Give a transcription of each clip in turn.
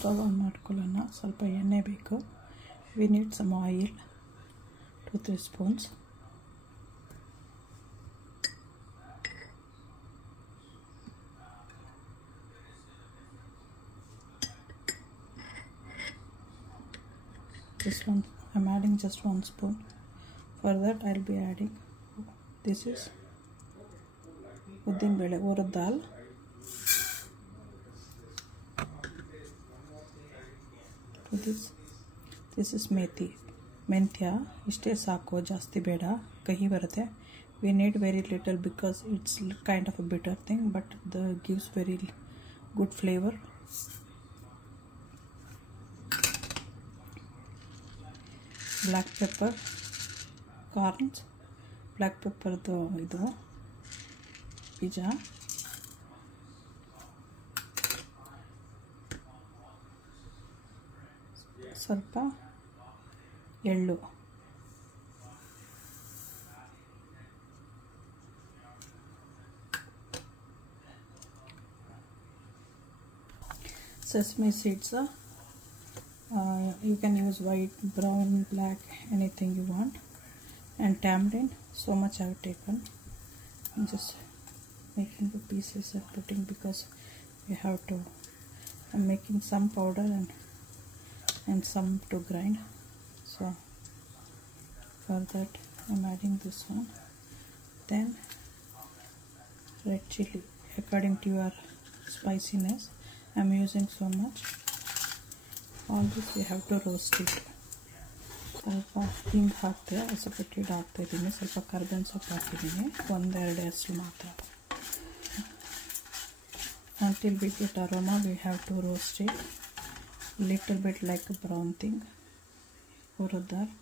Stove on ಮಾಡ್ಕೊಳ್ಳೋಣ. ಸ್ವಲ್ಪ ಎಣ್ಣೆ ಬೇಕು. We need some oil, 2-3 spoons. This one I'm adding just 1 spoon. For that I'll be adding, this is uddin bele, urad dal. This is methi, ಮೆಂತ್ಯ. ಇಷ್ಟೇ ಸಾಕು, ಜಾಸ್ತಿ ಬೇಡ, ಕಹಿ ಬರುತ್ತೆ. We need very little because it's kind of a bitter thing, but the gives very good flavor. Black pepper, corns, black pepper ಇದು ಬೀಜ, ಸ್ವಲ್ಪ ಎಳ್ಳು, sesame seeds. You can use white, brown, black, anything you want. And tamarind, so much I have taken. I'm just making the pieces and putting because we have to. I'm making some powder and some to grind. So for that I'm adding this one. Then red chili, according to your spiciness. I'm using so much. All this we have to roast it. ಸ್ವಲ್ಪ ಹಿಂಗೆ ಹಾಕ್ತೆ, ಸ್ವಲ್ಪ ಟೀಡ್ ಹಾಕ್ತಾಯಿದ್ದೀನಿ, ಸ್ವಲ್ಪ ಕರ್ಬೇವಿನ ಸೊಪ್ಪು ಹಾಕಿದ್ದೀನಿ, 1-2 ಹೆಸರು ಮಾತ್ರ. Until we get aroma, we have to roast it little bit like a brown thing. ಹುರಿದ ದಾಲ್,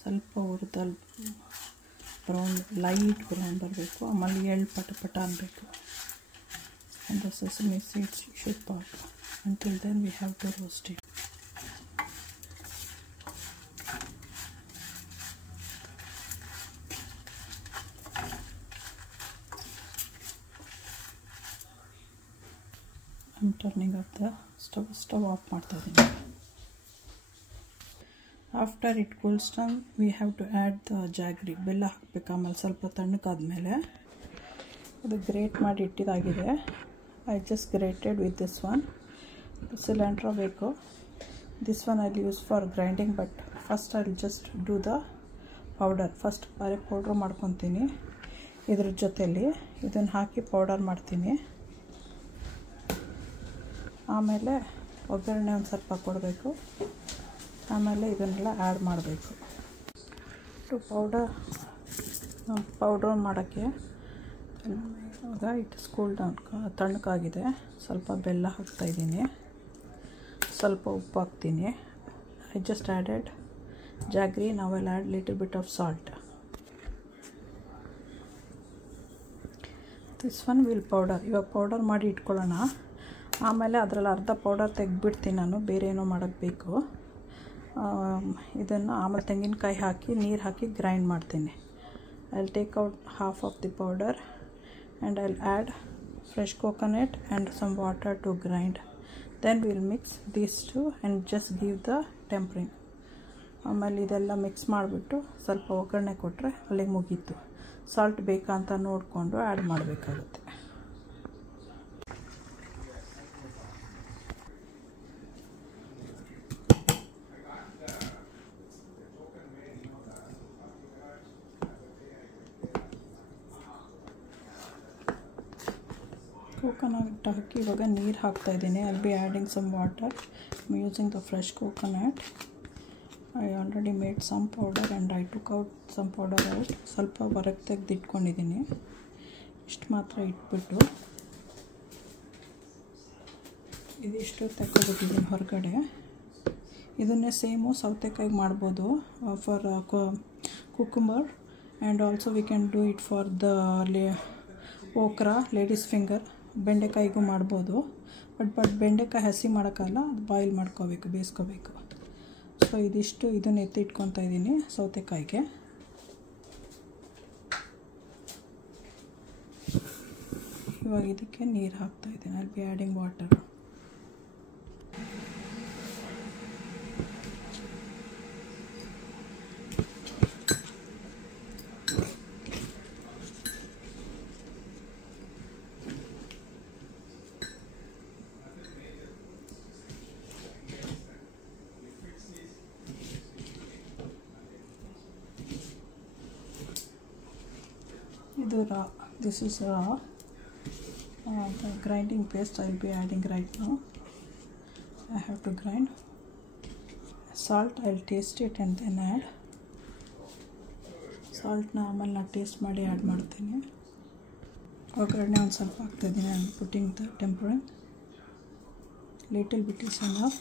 ಸ್ವಲ್ಪ ಹುರಿದ ಬ್ರೌನ್, ಲೈಟ್ ಬ್ರೌನ್ ಬರಬೇಕು. ಆಮೇಲೆ ಎಳ್ಳು ಪಟ ಅನ್ನಬೇಕು. And the sesame seeds should pop. Until then we have to roast it. I'm turning off the stove off ಮಾಡ್ತಾ ಇದ್ದೀನಿ. After it cools down, we have to add the jaggery. ಬೆಲ್ಲ ಹಾಕಬೇಕು. ಆಮೇಲೆ ಸ್ವಲ್ಪ ತಣ್ಣಗಾದ್ಮೇಲೆ ಇದು ಗ್ರೇಟ್ ಮಾಡಿ ಇಟ್ಟಿದ್ದಾಗಿದೆ. I just grated with this one. Cilantro ಬೇಕು. This one I'll use for grinding, but first I'll just do the powder. First ಬಾರಿ powder ಮಾಡ್ಕೊತೀನಿ. ಇದ್ರ ಜೊತೆಲಿ ಇದನ್ನು ಹಾಕಿ ಪೌಡರ್ ಮಾಡ್ತೀನಿ. ಆಮೇಲೆ ಒಗ್ಗರಣೆ ಒಂದು ಸ್ವಲ್ಪ ಕೊಡಬೇಕು. ಆಮೇಲೆ ಇದನ್ನೆಲ್ಲ ಆ್ಯಡ್ ಮಾಡಬೇಕು. ಪೌಡರ್ ಮಾಡೋಕ್ಕೆ ಇವಾಗ ಇಟ್ ಕೂಲ್ ಡೌನ್, ತಣ್ಣಗಾಗಿದೆ. ಸ್ವಲ್ಪ ಬೆಲ್ಲ ಹಾಕ್ತಾಯಿದ್ದೀನಿ, ಸ್ವಲ್ಪ ಉಪ್ಪು ಹಾಕ್ತೀನಿ. I just added jaggery. Now I'll add little bit of salt. This one will powder. ಇವಾಗ ಪೌಡರ್ ಮಾಡಿ ಇಟ್ಕೊಳ್ಳೋಣ. ಆಮೇಲೆ ಅದರಲ್ಲಿ ಅರ್ಧ ಪೌಡರ್ ತೆಗೆದ್ಬಿಡ್ತೀನಿ ನಾನು, ಬೇರೆ ಏನೋ ಮಾಡೋಕ್ಕೆ ಬೇಕು. ಇದನ್ನು ಆಮೇಲೆ ತೆಂಗಿನಕಾಯಿ ಹಾಕಿ ನೀರು ಹಾಕಿ ಗ್ರೈಂಡ್ ಮಾಡ್ತೀನಿ. I'll take out half of the powder and I'll add fresh coconut and some water to grind. Then we'll mix these two and just give the tempering. ಆಮೇಲೆ ಇದೆಲ್ಲ ಮಿಕ್ಸ್ ಮಾಡಿಬಿಟ್ಟು ಸ್ವಲ್ಪ ಒಗ್ಗರಣೆ ಕೊಟ್ಟರೆ ಅಲ್ಲಿಗೆ ಮುಗೀತು. ಸಾಲ್ಟ್ ಬೇಕಾ ಅಂತ ನೋಡಿಕೊಂಡು ಆ್ಯಡ್ ಮಾಡಬೇಕಾಗುತ್ತೆ. coconut ಹಾಕಿ ಇವಾಗ ನೀರು ಹಾಕ್ತಾ ಇದ್ದೀನಿ. I'll be adding some water. I'm using the fresh coconut. I already made some powder and I took out some powder out. ಸ್ವಲ್ಪ ಹೊರಗೆ ತೆಗೆದು ಇಟ್ಕೊಂಡಿದ್ದೀನಿ. ಇಷ್ಟು ಮಾತ್ರ ಇಟ್ಬಿಟ್ಟು ಇದಿಷ್ಟು ತೆಗೆದುಬಿಟ್ಟಿದ್ದೀನಿ ಹೊರಗಡೆ. ಇದನ್ನೇ ಸೇಮು ಸೌತೆಕಾಯಿಗೆ ಮಾಡ್ಬೋದು for cucumber, and also we can do it for the okra, ladies finger, ಬೆಂಡೆಕಾಯಿಗೂ ಮಾಡ್ಬೋದು. ಬಟ್ ಬೆಂಡೆಕಾಯಿ ಹಸಿ ಮಾಡೋಕ್ಕಲ್ಲ, ಅದು ಬಾಯ್ಲ್ ಮಾಡ್ಕೋಬೇಕು, ಬೇಯಿಸ್ಕೋಬೇಕು. ಸೊ ಇದಿಷ್ಟು ಇದನ್ನು ಎತ್ತಿಟ್ಕೊತಾ ಇದ್ದೀನಿ ಸೌತೆಕಾಯಿಗೆ. ಇವಾಗ ಇದಕ್ಕೆ ನೀರು ಹಾಕ್ತಾಯಿದ್ದೀನಿ. I'll be adding water. ಇದು raw. This is raw. The grinding paste I will be adding right now. I have to grind. Salt I will taste it and then add. Salt na ಆಮೇಲೆ ನಾನು taste ಮಾಡಿ add ಮಾಡ್ತೀನಿ. ಒಗ್ಗರಣೆ ಒಂದು ಸ್ವಲ್ಪ ಹಾಕ್ತಾಯಿದ್ದೀನಿ. I am putting the tempering. Little bit is enough.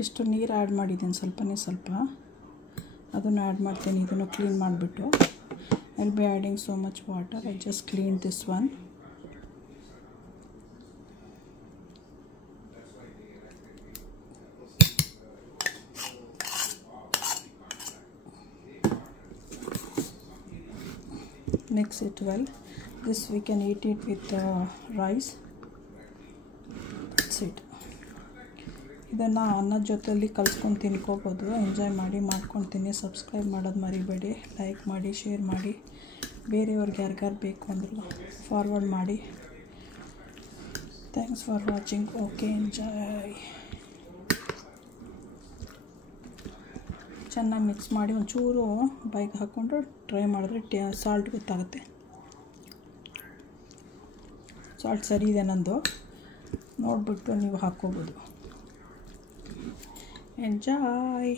ಇಷ್ಟು ನೀರು ಆ್ಯಡ್ ಮಾಡಿದ್ದೀನಿ, ಸ್ವಲ್ಪ ಅದನ್ನು ಆ್ಯಡ್ ಮಾಡ್ತೀನಿ. ಇದನ್ನು ಕ್ಲೀನ್ ಮಾಡಿಬಿಟ್ಟು I will be adding so much water. I just clean this one. Mix it well. This we can eat it with rice. That's it. ಇದನ್ನು ಅನ್ನದ ಜೊತೆಯಲ್ಲಿ ಕಲಿಸ್ಕೊಂಡು ತಿನ್ಕೋಬೋದು. ಎಂಜಾಯ್ ಮಾಡಿ ಮಾಡ್ಕೊತೀನಿ. ಸಬ್ಸ್ಕ್ರೈಬ್ ಮಾಡೋದು ಮರಿಬೇಡಿ. ಲೈಕ್ ಮಾಡಿ, ಶೇರ್ ಮಾಡಿ. ಬೇರೆಯವ್ರಿಗೆ ಯಾರಿಗಾರು ಬೇಕು ಅಂದರೂ ಫಾರ್ವರ್ಡ್ ಮಾಡಿ. Thanks for watching. Okay, enjoy. ಚೆನ್ನಾಗಿ ಮಿಕ್ಸ್ ಮಾಡಿ ಒಂಚೂರು ಬೈಗೆ ಹಾಕ್ಕೊಂಡು ಟ್ರೈ ಮಾಡಿದ್ರೆ ಸಾಲ್ಟ್ ಗೊತ್ತಾಗುತ್ತೆ. ಸಾಲ್ಟ್ ಸರಿ ಇದೆ ನಂದು ನೋಡಿಬಿಟ್ಟು ನೀವು ಹಾಕ್ಕೋಬೋದು. Enjoy.